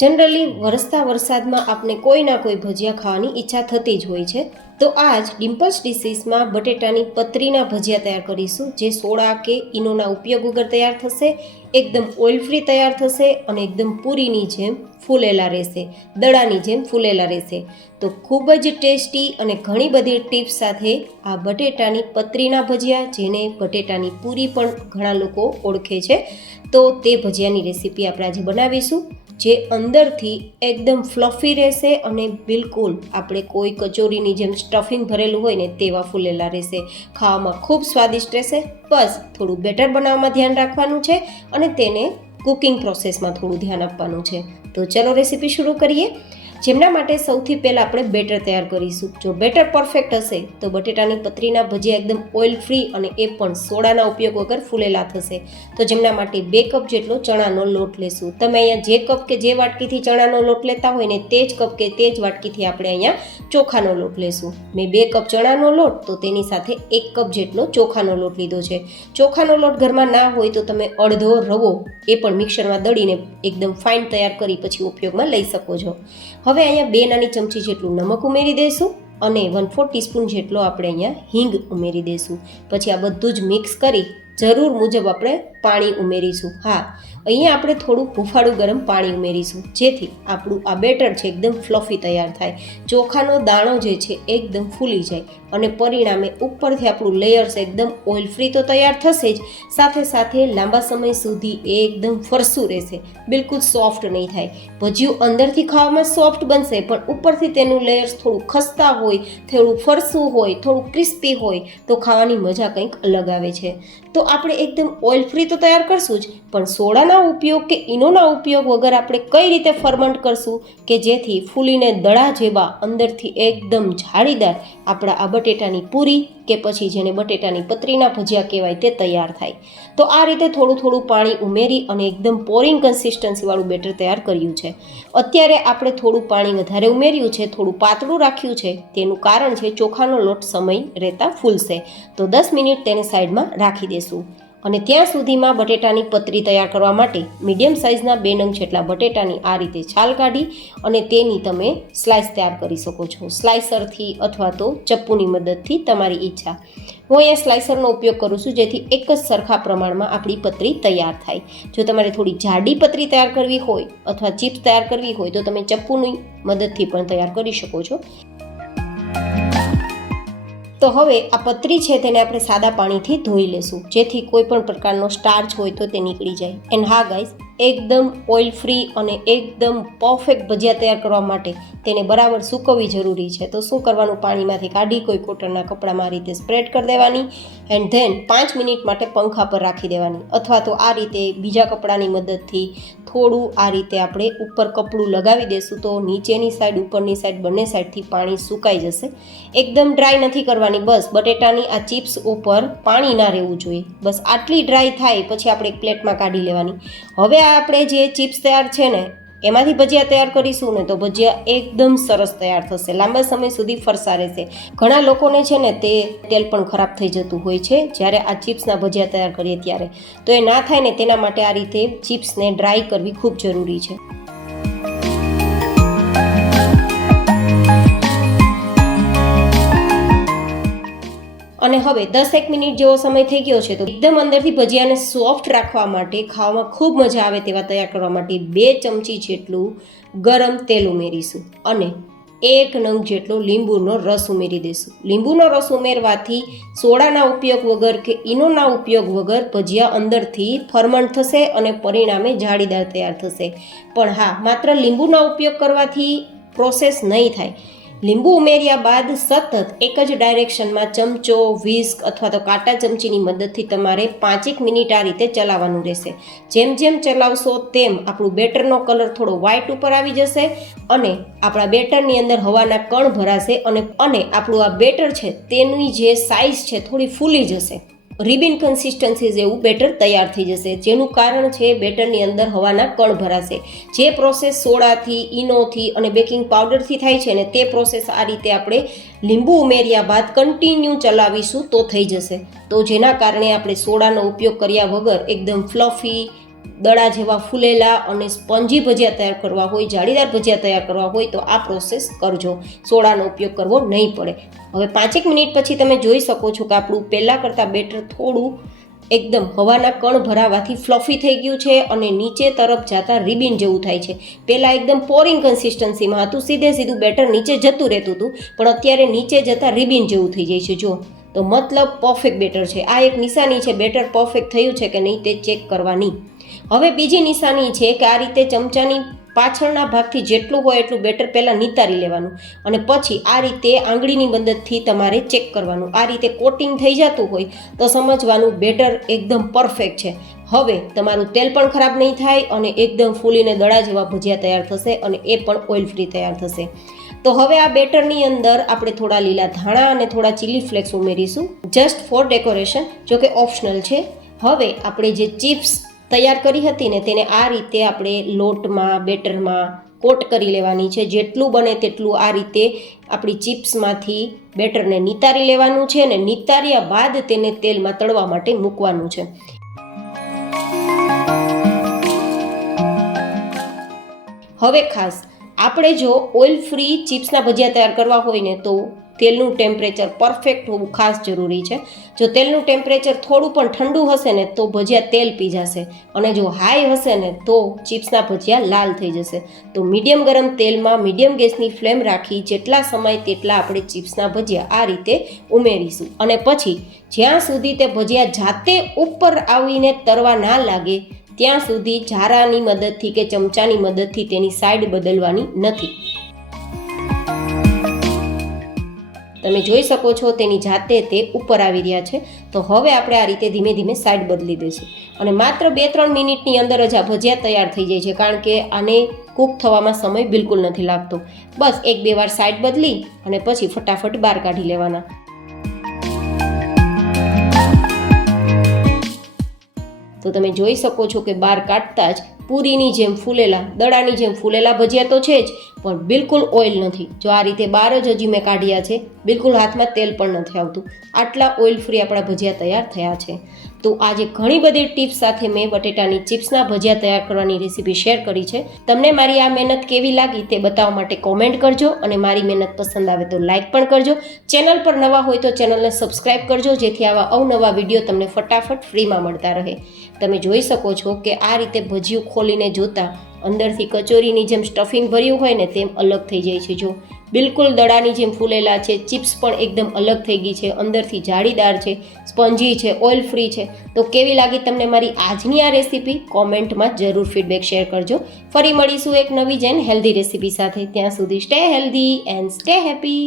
Generally વરસતા વરસાદમાં આપણે કોઈ ના કોઈ ભજીયા ખાવાની ઈચ્છા થતી જ હોય છે. તો આજ ડિમ્પલ્સ ડિશીસમાં બટેટાની પતરીના ભજીયા તૈયાર કરીશું, જે સોડા કે ઈનોના ઉપયોગ વગર તૈયાર થશે, એકદમ ઓઇલ ફ્રી તૈયાર થશે અને એકદમ પૂરીની જેમ ફૂલેલા રહેશે, દડાની જેમ ફૂલેલા રહેશે. તો ખૂબ જ ટેસ્ટી અને ઘણી બધી ટિપ્સ સાથે આ બટેટાની પતરીના ભજીયા, જેને બટેટાની પૂરી પણ ઘણા લોકો ઓળખે છે, તો તે ભજીયાની રેસીપી આપણે આજે બનાવીશું, જે અંદરથી એકદમ ફ્લફી રહેશે અને બિલકુલ આપણે કોઈ કચોરીની જેમ સ્ટફિંગ ભરેલું હોય ને તેવા ફૂલેલા રહેશે. ખાવામાં ખૂબ સ્વાદિષ્ટ રહેશે. બસ થોડું બેટર બનાવવામાં ધ્યાન રાખવાનું છે અને તેને કુકિંગ પ્રોસેસમાં થોડું ધ્યાન આપવાનું છે. તો ચલો રેસીપી શરૂ કરીએ. જેમના માટે સૌથી પહેલાં આપણે બેટર તૈયાર કરીશું. જો બેટર પરફેક્ટ હશે તો બટેટાની પતરીના ભજીયા એકદમ ઓઇલ ફ્રી અને એ પણ સોડાના ઉપયોગ વગર ફૂલેલા થશે. તો જેમના માટે 2 કપ જેટલો ચણાનો લોટ લેશું. તમે અહીંયા જે કપ કે જે વાટકીથી ચણાનો લોટ લેતા હોય ને તે જ કપ કે તે જ વાટકીથી આપણે અહીંયા ચોખાનો લોટ લેશું. મેં 2 કપ ચણાનો લોટ તો તેની સાથે 1 કપ જેટલો ચોખાનો લોટ લીધો છે. ચોખાનો લોટ ઘરમાં ના હોય તો તમે અડધો રવો એ પણ મિક્સરમાં દળીને એકદમ ફાઇન તૈયાર કરી પછી ઉપયોગમાં લઈ શકો છો. હવે અહીંયા 2 નાની ચમચી જેટલું નમક ઉમેરી દઈશું અને 1/4 ટીસ્પૂન જેટલો આપણે અહીંયા હિંગ ઉમેરી દઈશું. પછી આ બધું જ મિક્સ કરી જરૂર મુજબ આપણે પાણી ઉમેરીશું. હા, અહીંયા આપણે થોડું હુંફાળું ગરમ પાણી ઉમેરીશું, જેથી આપણું આ બેટર છે એકદમ ફ્લફી તૈયાર થાય, ચોખાનો દાણો જે છે એકદમ ફૂલી જાય અને પરિણામે ઉપરથી આપણું લેયર્સ એકદમ ઓઇલ ફ્રી તો તૈયાર થશે જ, સાથે સાથે લાંબા સમય સુધી એ એકદમ ફરસું રહેશે, બિલકુલ સોફ્ટ નહીં થાય. ભજીયું અંદરથી ખાવામાં સોફ્ટ બનશે, પણ ઉપરથી તેનું લેયર્સ થોડું ખસ્તા હોય, થોડું ફરસું હોય, થોડું ક્રિસ્પી હોય તો ખાવાની મજા કંઈક અલગ આવે છે. તો આપણે એકદમ ઓઇલ ફ્રી તો તૈયાર કરશું જ, પણ સોડાના ઉપયોગ કે ઈનોના ઉપયોગ વગર આપણે કઈ રીતે ફર્મન્ટ કરશું કે જેથી ફૂલીને દડા જેવા અંદરથી એકદમ જાળીદાર આપણા આ બટેટાની પૂરી કે પછી જેને બટેટાની પતરીના ભજીયા કહેવાય તે તૈયાર થાય. તો આ રીતે થોડું થોડું પાણી ઉમેરી અને એકદમ પોરિંગ કન્સિસ્ટન્સીવાળું બેટર તૈયાર કર્યું છે. અત્યારે આપણે થોડું પાણી વધારે ઉમેર્યું છે, થોડું પાતળું રાખ્યું છે. તેનું કારણ છે ચોખાનો લોટ સમય રહેતા ફૂલશે. તો 10 મિનિટ તેને સાઈડમાં રાખી દેશું. અને ત્યાં સુધીમાં બટેટાની પતરી તૈયાર કરવા માટે મીડિયમ સાઇઝના 2 નંગ જેટલા બટેટાની આ રીતે છાલ કાઢી અને તેની તમે સ્લાઇસ તૈયાર કરી શકો છો, સ્લાઇસરથી અથવા તો ચપ્પુની મદદથી, તમારી ઈચ્છા. હું અહીંયા સ્લાઇસરનો ઉપયોગ કરું છું, જેથી એક જ સરખા પ્રમાણમાં આપણી પતરી તૈયાર થાય. જો તમારે થોડી જાડી પતરી તૈયાર કરવી હોય અથવા ચિપ્સ તૈયાર કરવી હોય તો તમે ચપ્પુની મદદથી પણ તૈયાર કરી શકો છો. તો હવે આ પતરી છે તેને આપણે સાદા પાણીથી ધોઈ લેશું, જેથી કોઈ પણ પ્રકારનો સ્ટાર્ચ હોય તો તે નીકળી જાય. એન્ડ હા ગાઈઝ, એકદમ ઓઇલ ફ્રી અને એકદમ પરફેક્ટ ભજીયા તૈયાર કરવા માટે તેને બરાબર સૂકવવી જરૂરી છે. તો શું કરવાનું, પાણીમાંથી કાઢી કોઈ કોટનના કપડામાં આ રીતે સ્પ્રેડ કરી દેવાની એન્ડ ધેન 5 મિનિટ માટે પંખા પર રાખી દેવાની, અથવા તો આ રીતે બીજા કપડાની મદદથી થોડું આ રીતે આપણે ઉપર કપડું લગાવી દેશું તો નીચેની સાઈડ ઉપરની સાઈડ બંને સાઈડથી પાણી સુકાઈ જશે. એકદમ ડ્રાય નથી કરવાની, બસ બટેટાની આ ચિપ્સ ઉપર પાણી ના રહેવું જોઈએ, બસ આટલી ડ્રાય થાય પછી આપણે એક પ્લેટમાં કાઢી લેવાની. હવે આપણે જે ચિપ્સ તૈયાર છે ને એમાંથી ભજીયા તૈયાર કરીશું ને તો ભજીયા એકદમ સરસ તૈયાર થશે, લાંબા સમય સુધી ફરસા રહેશે. ઘણા લોકોને છે ને તે તેલ પણ ખરાબ થઈ જતું હોય છે જ્યારે આ ચિપ્સના ભજીયા તૈયાર કરીએ ત્યારે. તો એ ના થાય ને તેના માટે આ રીતે ચિપ્સને ડ્રાય કરવી ખૂબ જરૂરી છે. અને હવે 10-1 મિનિટ જેવો સમય થઈ ગયો છે, તો એકદમ અંદરથી ભજીયાને સોફ્ટ રાખવા માટે, ખાવામાં ખૂબ મજા આવે તેવા તૈયાર કરવા માટે 2 ચમચી જેટલું ગરમ તેલ ઉમેરીશું અને 1 નંગ જેટલો લીંબુનો રસ ઉમેરી દઈશું. લીંબુનો રસ ઉમેરવાથી સોડાના ઉપયોગ વગર કે ઈનોના ઉપયોગ વગર ભજીયા અંદરથી ફર્મન્ટ થશે અને પરિણામે જાળીદાર તૈયાર થશે. પણ હા, માત્ર લીંબુનો ઉપયોગ કરવાથી પ્રોસેસ નહીં થાય. લીંબુ ઉમેર્યા બાદ સતત એક જ ડાયરેક્શનમાં ચમચો, વિસ્ક અથવા તો કાંટા ચમચીની મદદથી તમારે 5 મિનિટ આ રીતે ચલાવવાનું રહેશે. જેમ જેમ ચલાવશો તેમ આપણું બેટરનો કલર થોડો વ્હાઇટ ઉપર આવી જશે અને આપણા બેટરની અંદર હવાના કણ ભરાશે અને આપણું આ બેટર છે તેની જે સાઇઝ છે થોડી ફૂલી જશે. રિબિન કન્સિસ્ટન્સી જેવું બેટર તૈયાર થઈ જશે, જેનું કારણ છે બેટરની અંદર હવાના કણ ભરાશે. જે પ્રોસેસ સોડાથી, ઈનોથી અને બેકિંગ પાવડરથી થાય છે ને તે પ્રોસેસ આ રીતે આપણે લીંબુ ઉમેર્યા બાદ કન્ટિન્યુ ચલાવીશું તો થઈ જશે. તો જેના કારણે આપણે સોડાનો ઉપયોગ કર્યા વગર એકદમ ફ્લફી દડા જેવા ફૂલેલા અને સ્પંજી ભજીયા તૈયાર કરવા હોય, જાળીદાર ભજીયા તૈયાર કરવા હોય તો આ પ્રોસેસ કરજો. સોડાનો ઉપયોગ કરવો નહીં પડે. હવે 5 મિનિટ પછી તમે જોઈ શકો છો કે આપણું પહેલાં કરતાં બેટર થોડું એકદમ હવાના કણ ભરાવાથી ફ્લફી થઈ ગયું છે અને નીચે તરફ જતા રિબિન જેવું થાય છે. પહેલાં એકદમ પોરિંગ કન્સિસ્ટન્સીમાં હતું, સીધું બેટર નીચે જતું રહેતું હતું, પણ અત્યારે નીચે જતાં રિબિન જેવું થઈ જાય છે. જો તો મતલબ પરફેક્ટ બેટર છે. આ એક નિશાની છે બેટર પરફેક્ટ થયું છે કે નહીં તે ચેક કરવાની. હવે બીજી નિશાની છે કે આ રીતે ચમચાની પાછળના ભાગથી જેટલું હોય એટલું બેટર પહેલાં નિતારી લેવાનું અને પછી આ રીતે આંગળીની મદદથી તમારે ચેક કરવાનું. આ રીતે કોટિંગ થઈ જતું હોય તો સમજવાનું બેટર એકદમ પરફેક્ટ છે. હવે તમારું તેલ પણ ખરાબ નહીં થાય અને એકદમ ફૂલીને દડા જેવા ભજીયા તૈયાર થશે અને એ પણ ઓઇલ ફ્રી તૈયાર થશે. તો હવે આ બેટરની અંદર આપણે થોડા લીલા ધાણા અને થોડા ચીલી ફ્લેક્સ ઉમેરીશું, જસ્ટ ફોર ડેકોરેશન, જો કે ઓપ્શનલ છે. હવે આપણે જે ચિપ્સ તૈયાર કરી હતી ને તેને આ રીતે આપણે લોટમાં બેટરમાં કોટ કરી લેવાની છે. જેટલું બને તેટલું આ રીતે આપણી ચિપ્સમાંથી બેટરને નિતારી લેવાનું છે અને નિતાર્યા બાદ તેને તેલમાં તળવા માટે મૂકવાનું છે. હવે ખાસ આપણે જો ઓઇલ ફ્રી ચિપ્સના ભજીયા તૈયાર કરવા હોય ને તો તેલનું ટેમ્પરેચર પરફેક્ટ હોવું ખાસ જરૂરી છે. જો તેલનું ટેમ્પરેચર થોડું પણ ઠંડુ હશે ને તો ભજીયા તેલ પી જશે અને જો હાઈ હશે ને તો ચિપ્સના ભજીયા લાલ થઈ જશે. તો મીડિયમ ગરમ તેલમાં મીડિયમ ગેસની ફ્લેમ રાખી જેટલા સમય તેટલા આપણે ચિપ્સના ભજીયા આ રીતે ઉમેરીશું અને પછી જ્યાં સુધી તે ભજીયા જાતે ઉપર આવીને તરવા ના લાગે ત્યાં સુધી ઝારાની મદદથી કે ચમચાની મદદથી તેની સાઈડ બદલવાની નથી. તમે જોઈ શકો છો તેની જાતે તે ઉપર આવી રહ્યા છે. તો હવે આપણે આ રીતે ધીમે ધીમે સાઈડ બદલી દઈશું અને માત્ર 2-3 મિનિટની અંદર જ આ ભજીયા તૈયાર થઈ જાય છે, કારણ કે આને કૂક થવામાં સમય બિલકુલ નથી લાગતો. બસ 1-2 વાર સાઈડ બદલી અને પછી ફટાફટ બહાર કાઢી લેવાના. તો તમે જોઈ શકો છો કે બહાર કાઢતા જ પૂરીની જેમ ફૂલેલા, દડાની જેમ ફૂલેલા ભજીયા તો છે જ, પણ બિલકુલ ઓઇલ નથી. જો આ રીતે બહાર જ હજી મેં કાઢ્યા છે, બિલકુલ હાથમાં તેલ પણ નથી આવતું. આટલા ઓઇલ ફ્રી આપણા ભજીયા તૈયાર થયા છે. તો આજે ઘણી બધી ટિપ્સ સાથે મેં બટેટાની ચિપ્સના ભજીયા તૈયાર કરવાની રેસીપી શેર કરી છે. તમને મારી આ મહેનત કેવી લાગી તે બતાવવા માટે કોમેન્ટ કરજો અને મારી મહેનત પસંદ આવે તો લાઇક પણ કરજો. ચેનલ પર નવા હોય તો ચેનલને સબસ્ક્રાઇબ કરજો, જેથી આવા અવનવા વિડીયો તમને ફટાફટ ફ્રીમાં મળતા રહે. તમે જોઈ શકો છો કે આ રીતે ભજીયું ખોલીને જોતા અંદરથી કચોરીની જેમ સ્ટફિંગ ભર્યું હોય ને તેમ અલગ થઈ જાય છે. જો બિલકુલ દડાની જેમ ફૂલેલા છે, ચિપ્સ પણ એકદમ અલગ થઈ ગઈ છે, અંદરથી જાળીદાર છે, સ્પંજી છે, ઓઇલ ફ્રી છે. તો કેવી લાગી તમને મારી આજની આ રેસીપી? કોમેન્ટમાં જરૂર ફીડબેક શેર કરજો. ફરી મળીશું એક નવી જ હેલ્ધી રેસીપી સાથે. ત્યાં સુધી stay healthy and stay happy.